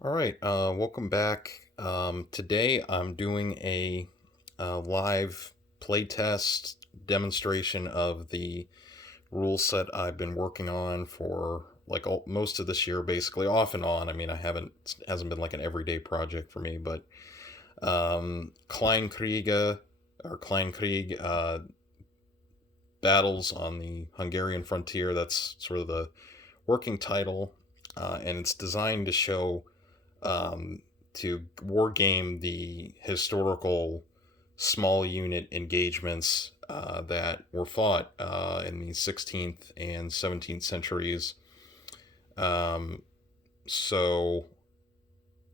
All right, welcome back. Today I'm doing a live playtest demonstration of the rule set I've been working on for most of this year, basically off and on. I mean, I haven't it hasn't been like an everyday project for me, but Kleinkrieg, battles on the Hungarian frontier. That's sort of the working title, and it's designed to show to wargame the historical small unit engagements that were fought in the 16th and 17th centuries. Um, so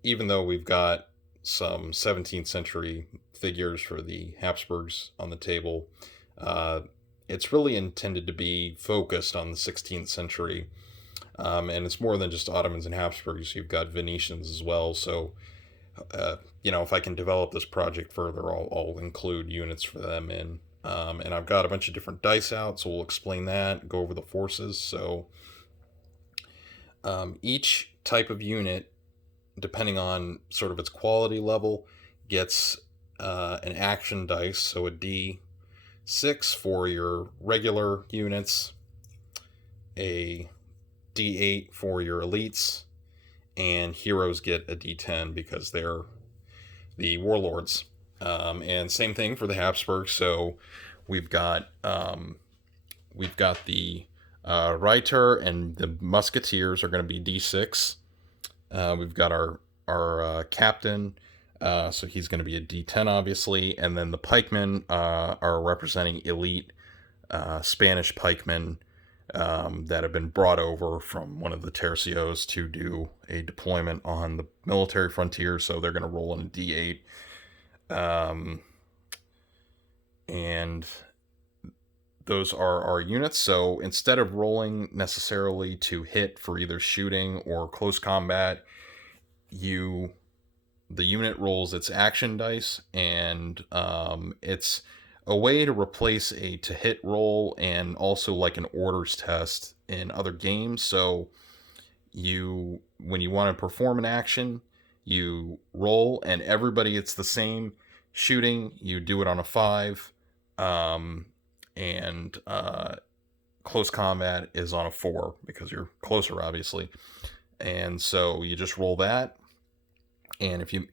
even though we've got some 17th century figures for the Habsburgs on the table, uh, it's really intended to be focused on the 16th century. And it's more than just Ottomans and Habsburgs. You've got Venetians as well. So if I can develop this project further, I'll include units for them in. And I've got a bunch of different dice out, so we'll explain that, go over the forces. So each type of unit, depending on sort of its quality level, gets an action dice, so a D6 for your regular units, a D8 for your elites, and heroes get a D10 because they're the warlords. And same thing for the Habsburgs. So we've got the Reiter and the Musketeers are going to be D6. We've got our captain, so he's going to be a D10, obviously, and then the pikemen are representing elite Spanish pikemen that have been brought over from one of the tercios to do a deployment on the military frontier. So they're going to roll in a D8. And those are our units. So instead of rolling necessarily to hit for either shooting or close combat, the unit rolls its action dice, and it's a way to replace a to hit roll and also like an orders test in other games. So when you want to perform an action, you roll and everybody gets the same shooting. You do it on a 5, and close combat is on a 4 because you're closer, obviously. And so you just roll that, and if you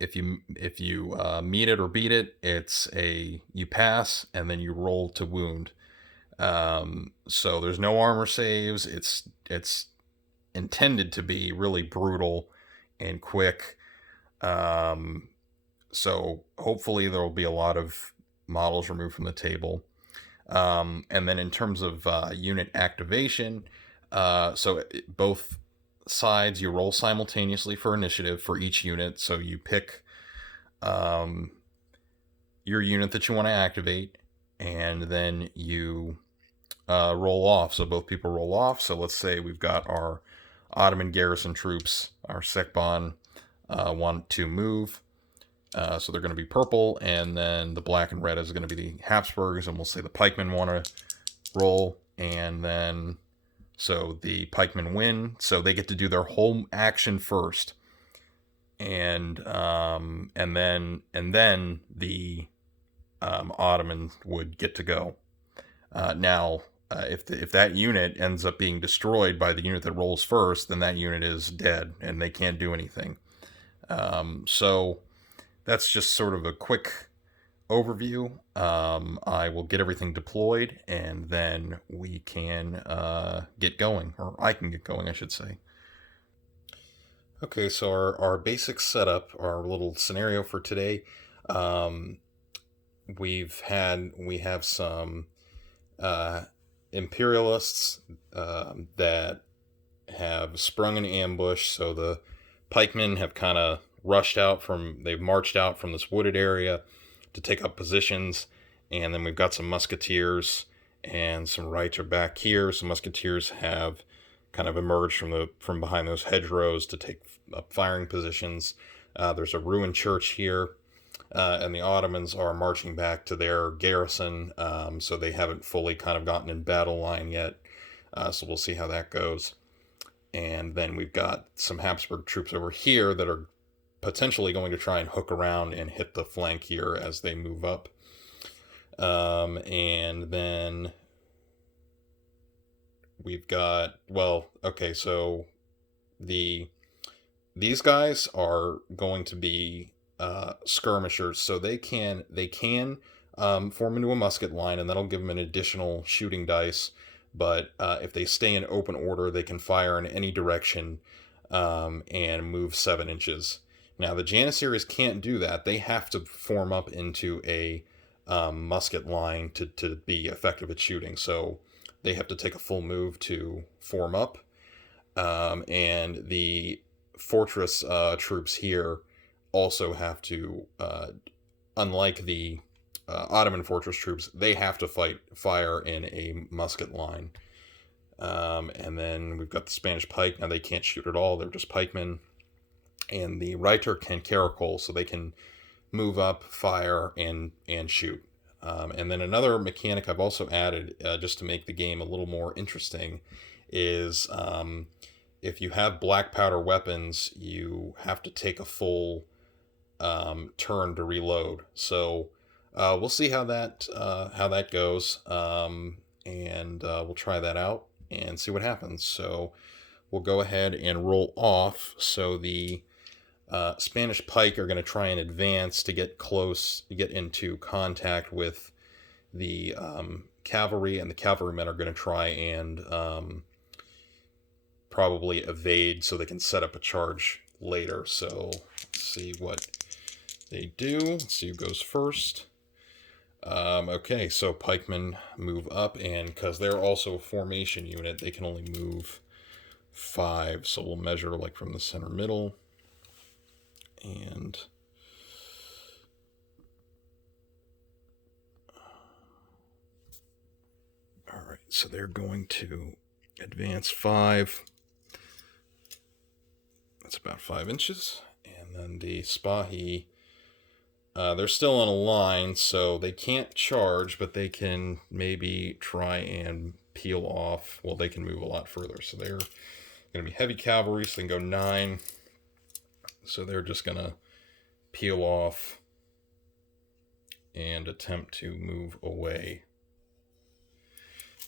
meet it or beat it, you pass, and then you roll to wound. So there's no armor saves. It's intended to be really brutal and quick. So hopefully there will be a lot of models removed from the table. And then in terms of unit activation, both sides, you roll simultaneously for initiative for each unit. So you pick your unit that you want to activate, and then you roll off. So both people roll off. So let's say we've got our Ottoman garrison troops, our Sekban, want to move. So they're going to be purple, and then the black and red is going to be the Habsburgs, and we'll say the pikemen want to roll, and then so the pikemen win, so they get to do their whole action first, and then the Ottoman would get to go. Now, if that unit ends up being destroyed by the unit that rolls first, then that unit is dead and they can't do anything. So that's just sort of a quick overview. I will get everything deployed, and then we can get going, or I can get going, I should say. Okay, so our basic setup, our little scenario for today, um, we have some uh, imperialists that have sprung an ambush. So the pikemen have kind of they've marched out from this wooded area to take up positions, and then we've got some musketeers and some rights are back here. Some musketeers have kind of emerged from behind those hedgerows to take up firing positions. There's a ruined church here, and the Ottomans are marching back to their garrison, so they haven't fully kind of gotten in battle line yet. So we'll see how that goes. And then we've got some Habsburg troops over here that are potentially going to try and hook around and hit the flank here as they move up. And then we've got, well, okay, so these guys are going to be skirmishers, so they can form into a musket line, and that'll give them an additional shooting dice. But if they stay in open order, they can fire in any direction and move 7 inches. Now, the Janissaries can't do that. They have to form up into a musket line to be effective at shooting. So they have to take a full move to form up. And the fortress troops here also have to, unlike the Ottoman fortress troops, they have to fire in a musket line. And then we've got the Spanish pike. Now they can't shoot at all. They're just pikemen. And the Reiter can caracole, so they can move up, fire, and shoot. And then another mechanic I've also added, just to make the game a little more interesting, is if you have black powder weapons, you have to take a full turn to reload. So we'll see how that goes, and we'll try that out and see what happens. So we'll go ahead and roll off. So the Spanish pike are going to try and advance to get close, to get into contact with the cavalry, and the cavalrymen are going to try and probably evade so they can set up a charge later. So let's see what they do. Let's see who goes first. Okay, so pikemen move up, and because they're also a formation unit, they can only move 5. So we'll measure like from the center middle. And all right, so they're going to advance 5. That's about 5 inches. And then the Spahi, they're still on a line, so they can't charge, but they can maybe try and peel off. Well, they can move a lot further, so they're going to be heavy cavalry, so they can go 9. So they're just going to peel off and attempt to move away.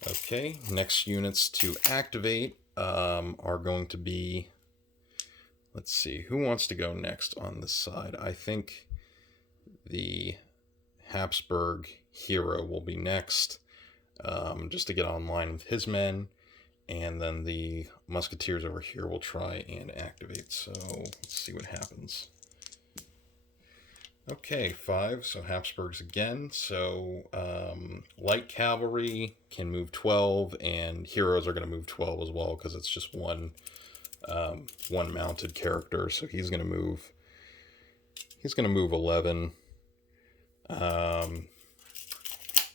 Okay, next units to activate are going to be, let's see, who wants to go next on this side? I think the Habsburg hero will be next, just to get online with his men. And then the musketeers over here will try and activate. So let's see what happens. Okay, 5. So Habsburgs again. So light cavalry can move 12, and heroes are going to move 12 as well, because it's just one mounted character. So he's going to move 11.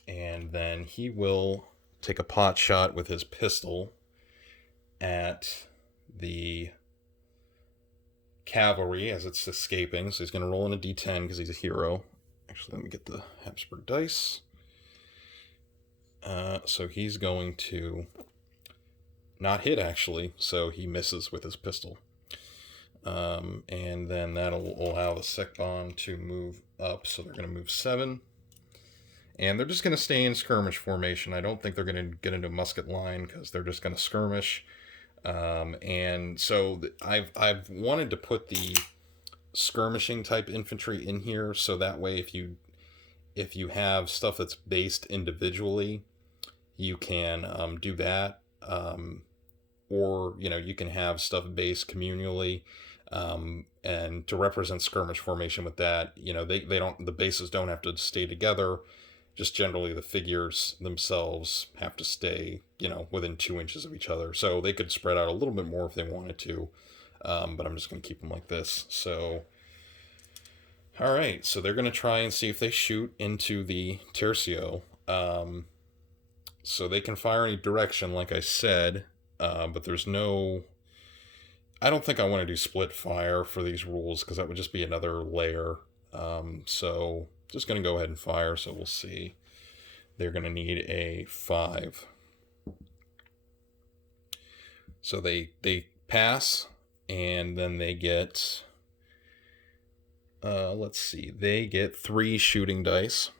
And then he will take a pot shot with his pistol at the cavalry as it's escaping. So he's going to roll in a d10 because he's a hero. Actually, let me get the Habsburg dice. So he's going to not hit, actually. So he misses with his pistol. And then that'll allow the Sekbon to move up. So they're going to move 7. And they're just going to stay in skirmish formation. I don't think they're going to get into musket line because they're just going to skirmish. And so I've wanted to put the skirmishing type infantry in here, so that way if you have stuff that's based individually, you can do that, or you can have stuff based communally, and to represent skirmish formation with that, the bases don't have to stay together. Just generally the figures themselves have to stay, within 2 inches of each other. So they could spread out a little bit more if they wanted to, but I'm just going to keep them like this. So, all right, so they're going to try and see if they shoot into the tercio. So they can fire any direction, like I said, but there's no... I don't think I want to do split fire for these rules, because that would just be another layer. So just going to go ahead and fire, so we'll see. They're going to need a 5. So they pass, and then they get, let's see, they get 3 shooting dice.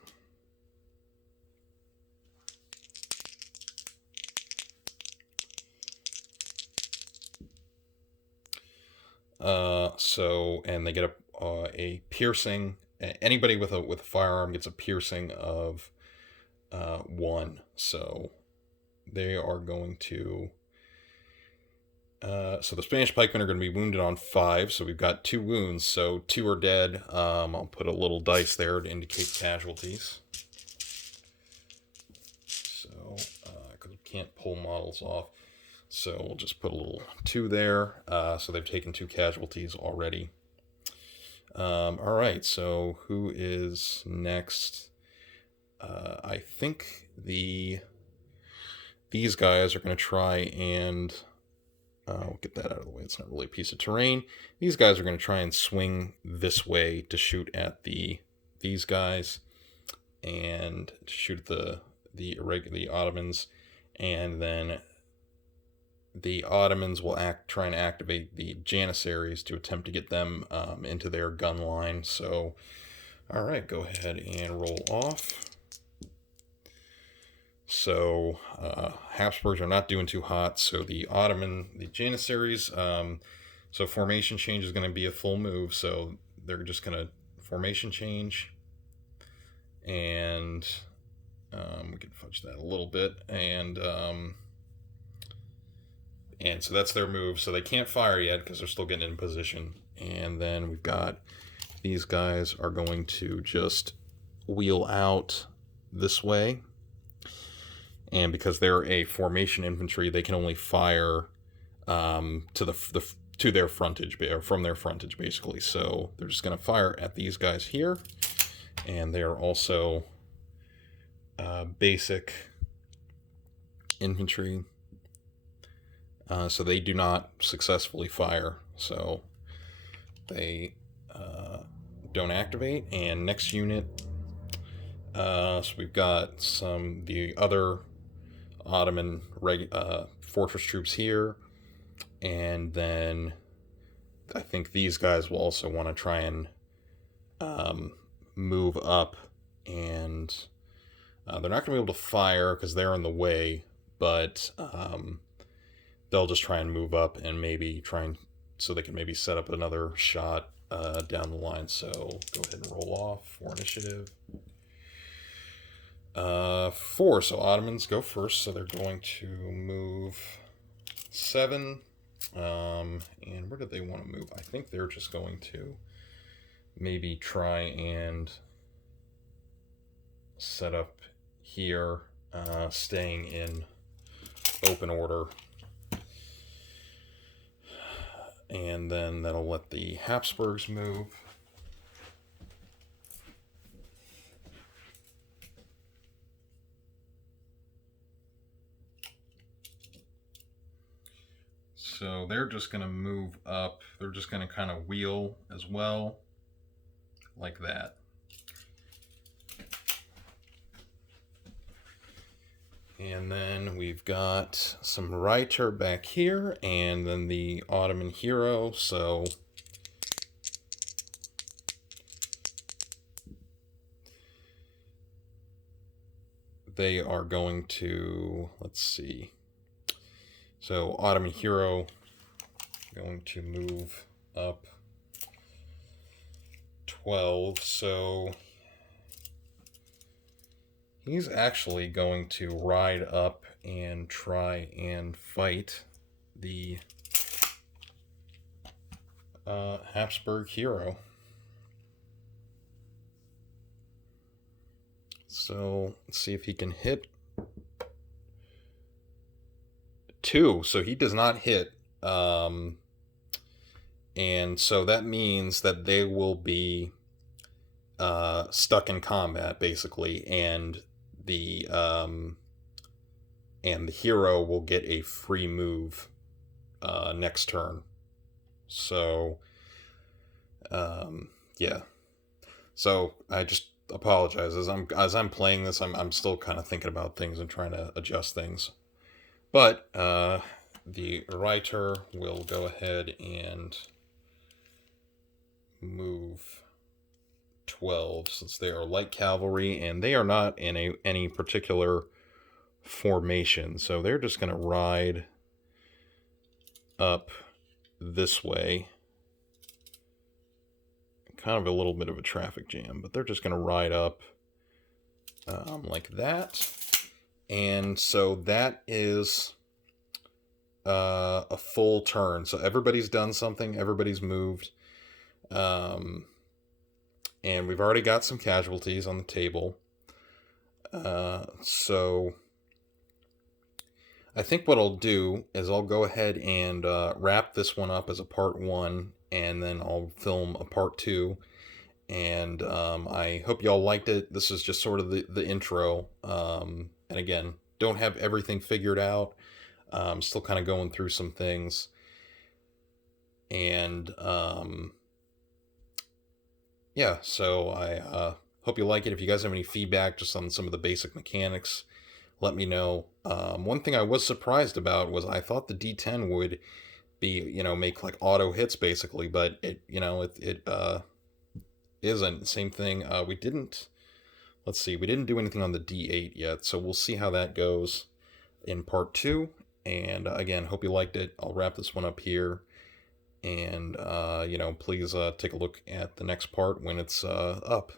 And they get a piercing. Anybody with a firearm gets a piercing of 1. So they are going to. So the Spanish pikemen are going to be wounded on 5. So we've got 2 wounds. So 2 are dead. I'll put a little dice there to indicate casualties. So because we can't pull models off. So we'll just put a little 2 there. So they've taken 2 casualties already. All right, so who is next? I think these guys are going to try and... we'll get that out of the way. It's not really a piece of terrain. These guys are going to try and swing this way to shoot at these guys and shoot the Ottomans, and then the Ottomans will try and activate the Janissaries to attempt to get them into their gun line. So, all right, go ahead and roll off. So, Habsburgs are not doing too hot. So the Janissaries, so formation change is going to be a full move. So they're just going to formation change, and we can fudge that a little bit, and so that's their move. So they can't fire yet because they're still getting in position. And then we've got these guys are going to just wheel out this way. And because they're a formation infantry, they can only fire to their frontage, or from their frontage, basically. So they're just going to fire at these guys here. And they are also basic infantry. So they do not successfully fire, so they don't activate. And next unit, so we've got the other Ottoman fortress troops here, and then I think these guys will also want to try and move up, and they're not going to be able to fire because they're in the way, but they'll just try and move up and maybe so they can maybe set up another shot down the line. So go ahead and roll off for initiative. 4, so Ottomans go first, so they're going to move 7. And where did they want to move? I think they're just going to maybe try and set up here, staying in open order. And then that'll let the Habsburgs move. So they're just going to move up. They're just going to kind of wheel as well, like that. And then we've got some Reiter back here, and then the Ottoman hero. So they are going to, let's see. So Ottoman hero going to move up 12. So he's actually going to ride up and try and fight the Habsburg hero. So let's see if he can hit 2. So he does not hit. And so that means that they will be stuck in combat, basically, and the hero will get a free move next turn. So yeah. So I just apologize as I'm playing this. I'm still kind of thinking about things and trying to adjust things. But the Reiter will go ahead and move 12, since they are light cavalry and they are not in any particular formation. So they're just going to ride up this way. Kind of a little bit of a traffic jam, but they're just going to ride up like that. And so that is a full turn. So everybody's done something, everybody's moved. And we've already got some casualties on the table. So I think what I'll do is I'll go ahead and wrap this one up as a part 1, and then I'll film a part 2. And I hope y'all liked it. This is just sort of the intro. And again, don't have everything figured out. I'm still kind of going through some things. And yeah, so I hope you like it. If you guys have any feedback just on some of the basic mechanics, let me know. One thing I was surprised about was I thought the D10 would be, make like auto hits basically, but it isn't. Same thing. We didn't do anything on the D8 yet, so we'll see how that goes in part 2. And again, hope you liked it. I'll wrap this one up here. And, please take a look at the next part when it's up.